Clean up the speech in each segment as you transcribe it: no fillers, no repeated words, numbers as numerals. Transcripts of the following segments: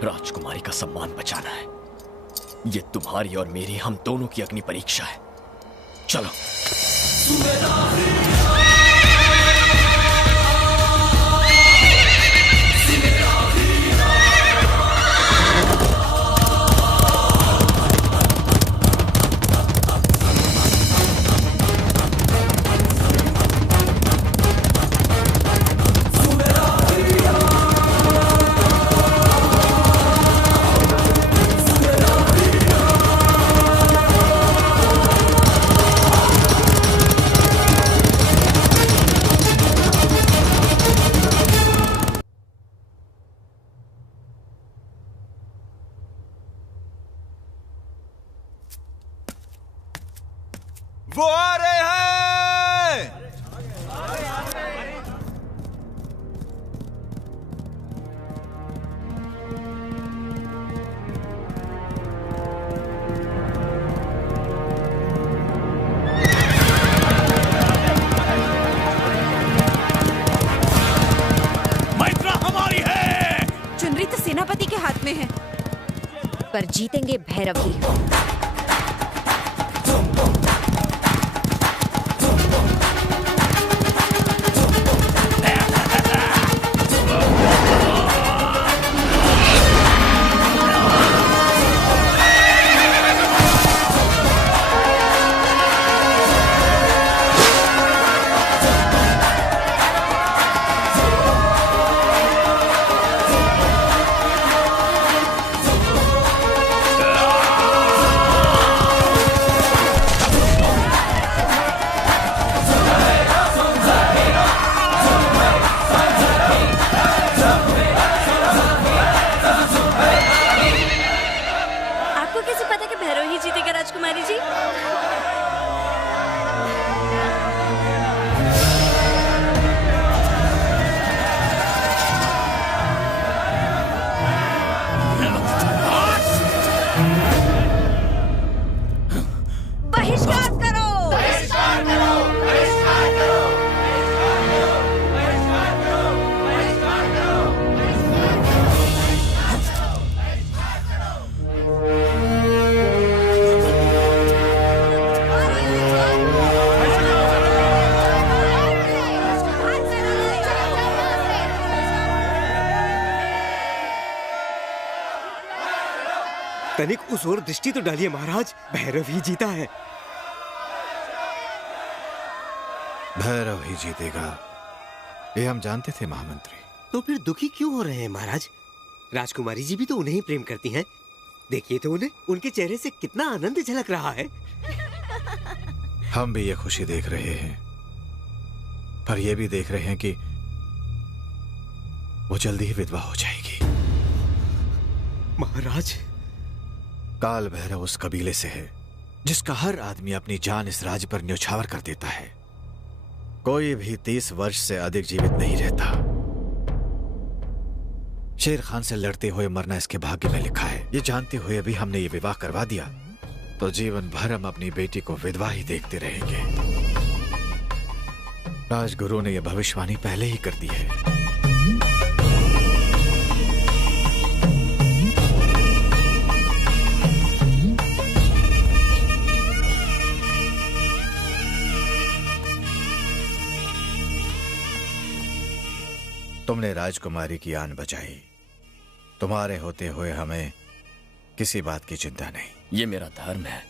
राजकुमारी का सम्मान बचाना है। ये तुम्हारी और मेरी, हम दोनों की अग्नि परीक्षा है। चलो। वो आ रहे हैं। मैत्रा हमारी है। चुनरी तो सेनापति के हाथ में है, पर जीतेंगे भैरव ही। राजकुमारी जी। बहिष्कार करो, बहिष्कार करो, बहिष्कार करो, बहिष्कार करो, बहिष्कार करो, बहिष्कार तनिक उस ओर दृष्टि तो डालिए महाराज, भैरव ही जीता है। भैरव ही जीतेगा, ये हम जानते थे महामंत्री। तो फिर दुखी क्यों हो रहे हैं महाराज? राजकुमारी जी भी तो उन्हें ही प्रेम करती हैं। देखिए तो उन्हें, उनके चेहरे से कितना आनंद झलक रहा है। हम भी ये खुशी देख रहे हैं, पर ये भी देख रहे हैं कि वो जल्दी ही विधवा हो जाएगी। महाराज, काल भैरव उस कबीले से है जिसका हर आदमी अपनी जान इस राज्य पर न्यौछावर कर देता है। कोई भी 30 वर्ष से अधिक जीवित नहीं रहता। शेर खान से लड़ते हुए मरना इसके भाग्य में लिखा है। ये जानते हुए भी हमने ये विवाह करवा दिया तो जीवन भर हम अपनी बेटी को विधवा ही देखते रहेंगे। राजगुरु ने यह भविष्यवाणी पहले ही कर दी है। तुमने राजकुमारी की आन बचाई, तुम्हारे होते हुए हमें किसी बात की चिंता नहीं। ये मेरा धर्म है।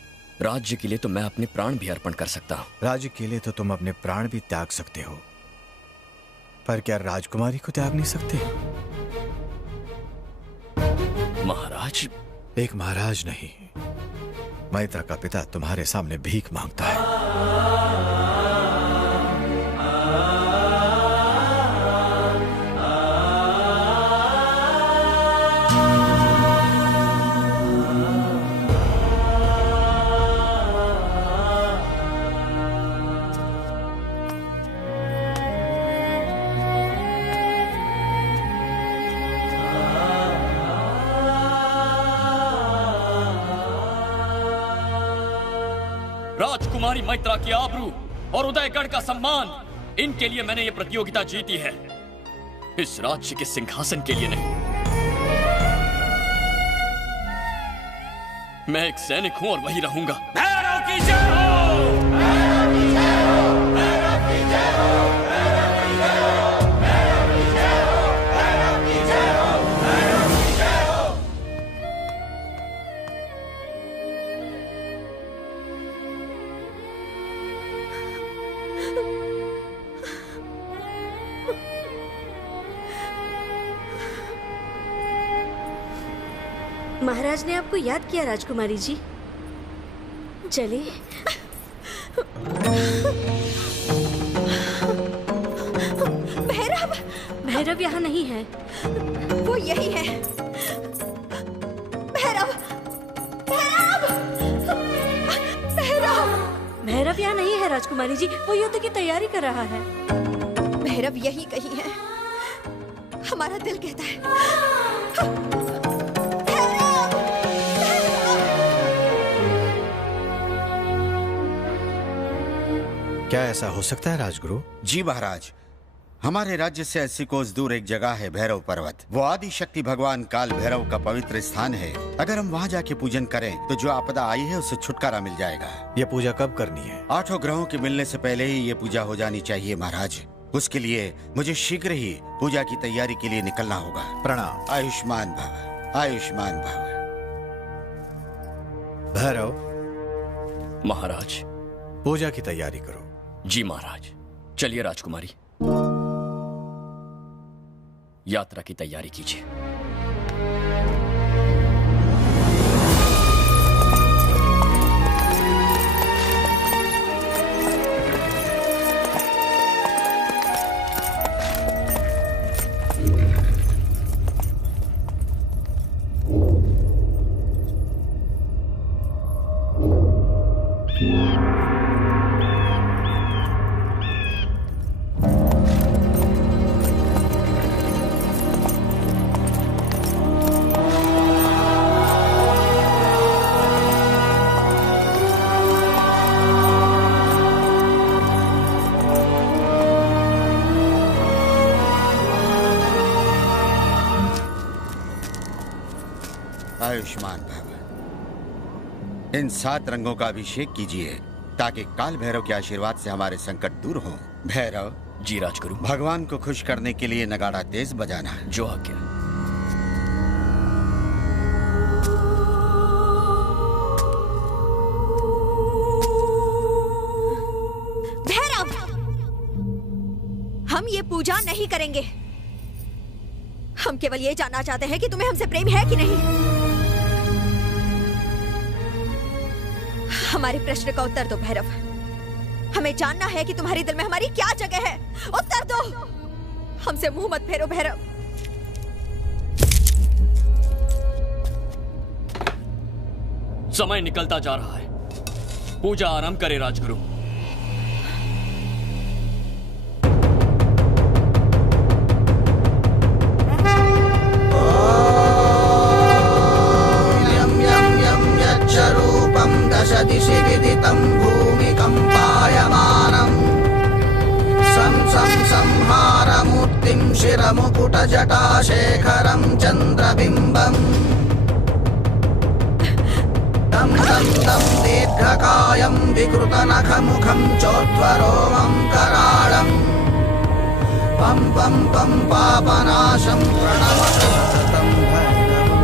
राज्य के लिए तो मैं अपने प्राण भी अर्पण कर सकता हूँ। राज्य के लिए तो तुम अपने प्राण भी त्याग सकते हो, पर क्या राजकुमारी को त्याग नहीं सकते? महाराज, एक महाराज नहीं, मैत्रा का पिता तुम्हारे सामने भीख मांगता है। राजकुमारी मैत्रा की आबरू और उदयगढ़ का सम्मान, इनके लिए मैंने ये प्रतियोगिता जीती है, इस राज्य के सिंहासन के लिए नहीं। मैं एक सैनिक हूं और वही रहूंगा। भैरव की जय हो! भैरव की जय हो! भैरव की जय हो! भैरव की जय हो! भैरव की जय हो! भैरव की जय हो! भैरव की जय हो! महाराज ने आपको याद किया राजकुमारी जी। चलिए। भैरव! भैरव यहाँ नहीं है। वो यही है। भैरव! भैरव! भैरव! भैरव यहाँ नहीं है राजकुमारी जी, वो युद्ध की तैयारी कर रहा है। भैरव यही कहीं है, हमारा दिल कहता है। क्या ऐसा हो सकता है राजगुरु? जी महाराज, हमारे राज्य से 80 कोस दूर एक जगह है भैरव पर्वत। वो आदि शक्ति भगवान काल भैरव का पवित्र स्थान है। अगर हम वहाँ जाके पूजन करें तो जो आपदा आई है उससे छुटकारा मिल जाएगा। ये पूजा कब करनी है? 8 ग्रहों के मिलने से पहले ही ये पूजा हो जानी चाहिए महाराज। उसके लिए मुझे शीघ्र ही पूजा की तैयारी के लिए निकलना होगा। प्रणाम। आयुष्मान भव, आयुष्मान भव। भैरव महाराज। पूजा की तैयारी करो। जी महाराज। चलिए राजकुमारी, यात्रा की तैयारी कीजिए। आयुष्मान भव। इन 7 रंगों का अभिषेक कीजिए ताकि काल भैरव के आशीर्वाद से हमारे संकट दूर हो। भैरव। जी राजगुरु। भगवान को खुश करने के लिए नगाड़ा तेज बजाना है। जो आज्ञा। भैरव! हम ये पूजा नहीं करेंगे। हम केवल ये जानना चाहते हैं कि तुम्हें हमसे प्रेम है कि नहीं। हमारे प्रश्न का उत्तर दो भैरव। हमें जानना है कि तुम्हारे दिल में हमारी क्या जगह है। उत्तर दो। हमसे मुंह मत फेरो भैरव। समय निकलता जा रहा है, पूजा आरंभ करे राजगुरु। दिशि विदितं भूमिकम्पायमानम् संहारमूर्तिं शिरमुकुटजटाशेखरं चन्द्रबिम्बम् तं दीर्घकायं विकृतनखमुखं चोद्वरोमं कराळम् पं पं पं पापनाशं प्रणमत सततं भैरवम्।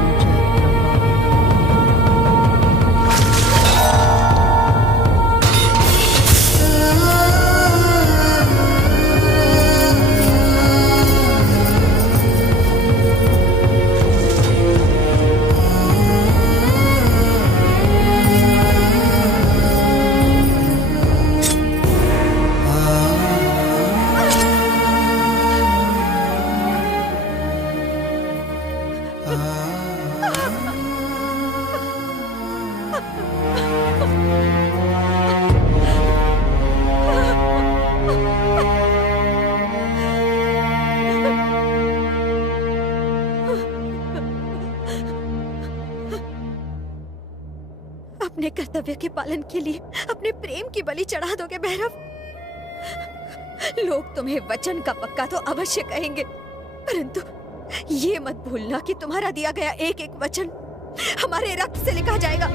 अपने कर्तव्य के पालन के लिए अपने प्रेम की बलि चढ़ा दोगे भैरव? लोग तुम्हें वचन का पक्का तो अवश्य कहेंगे, परंतु ये मत भूलना कि तुम्हारा दिया गया एक एक वचन हमारे रक्त से लिखा जाएगा।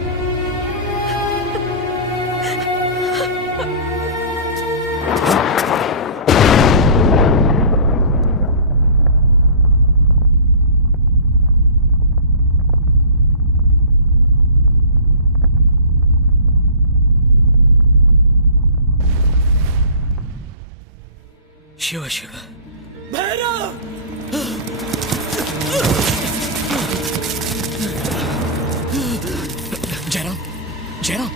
शिव शिव भैरव! जयराम, जयराम,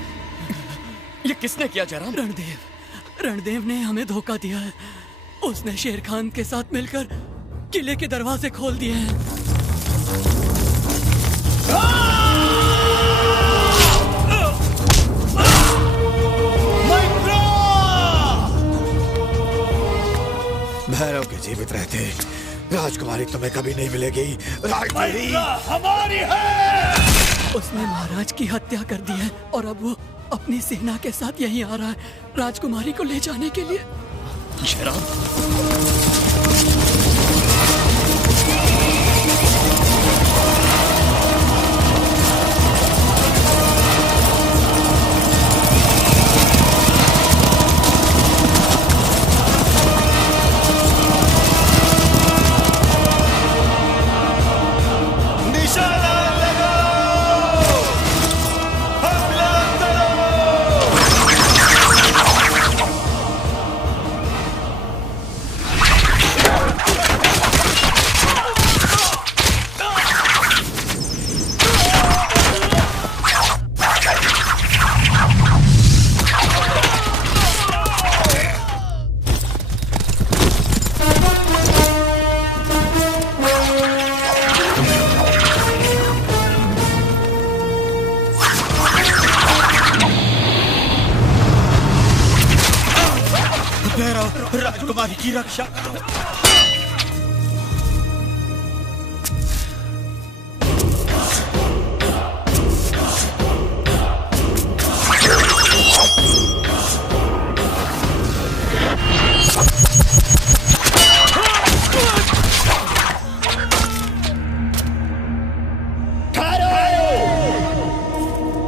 ये किसने किया जयराम? रणदेव ने हमें धोखा दिया है। उसने शेर खान के साथ मिलकर किले के दरवाजे खोल दिए हैं। भैरव के जीवित रहते राजकुमारी तुम्हें कभी नहीं मिलेगी। हमारी है। उसने महाराज की हत्या कर दी है और अब वो अपनी सेना के साथ यहीं आ रहा है राजकुमारी को ले जाने के लिए। जयराम, राजकुमारी की रक्षा करो।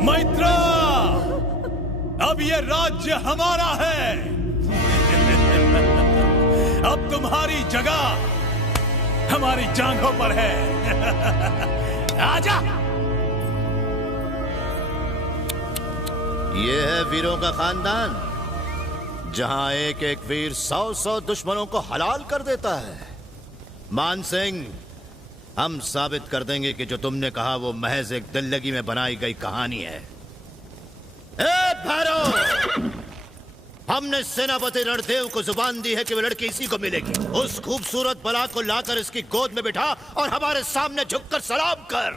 मैत्रा, अब ये राज्य हमारा है। अब तुम्हारी जगह हमारी जांघों पर है। आजा। ये है वीरों का खानदान, जहां एक एक वीर 100-100 दुश्मनों को हलाल कर देता है। मान सिंह, हम साबित कर देंगे कि जो तुमने कहा वो महज एक दिल लगी में बनाई गई कहानी है। ए भैरव, हमने सेनापति रणदेव को जुबान दी है कि वो लड़की इसी को मिलेगी। उस खूबसूरत बला को लाकर इसकी गोद में बिठा और हमारे सामने झुककर सलाम कर,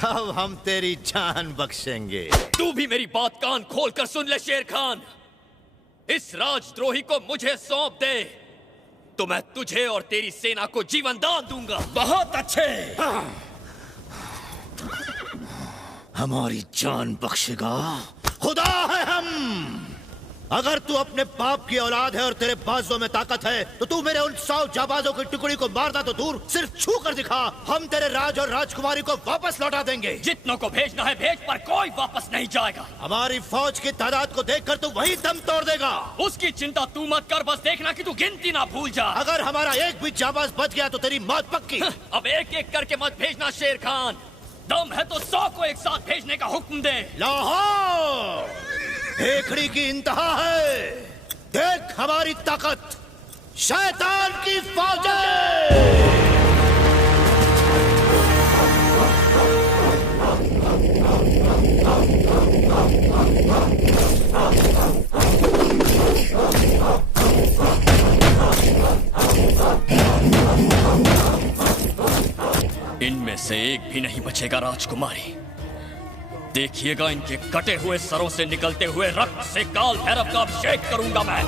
तब हम तेरी जान बख्शेंगे। तू भी मेरी बात कान खोल कर सुन ले शेर खान। इस राजद्रोही को मुझे सौंप दे तो मैं तुझे और तेरी सेना को जीवन दान दूंगा। बहुत अच्छे। हमारी जान बख्शेगा? खुदा है हम। अगर तू अपने बाप की औलाद है और तेरे बाजुओं में ताकत है तो तू मेरे उन 100 जाबाजों की टुकड़ी को मारना तो दूर, सिर्फ छू कर दिखा, हम तेरे राज और राजकुमारी को वापस लौटा देंगे। जितनों को भेजना है भेज, पर कोई वापस नहीं जाएगा। हमारी फौज की तादाद को देखकर तू वही दम तोड़ देगा। उसकी चिंता तू मत कर, बस देखना कि तू गिनती ना भूल जा। अगर हमारा एक भी जाबाज बच गया तो तेरी मौत पक्की। अब एक एक करके मत भेजना शेर खान। दम है तो 100 को एक साथ भेजने का हुक्म दे। लाहौर भेखड़ी की इंतहा है। देख हमारी ताकत, शैतान की फौजें। इनमें से एक भी नहीं बचेगा राजकुमारी। देखिएगा, इनके कटे हुए सरों से निकलते हुए रक्त से काल भैरव का अभिषेक करूंगा मैं।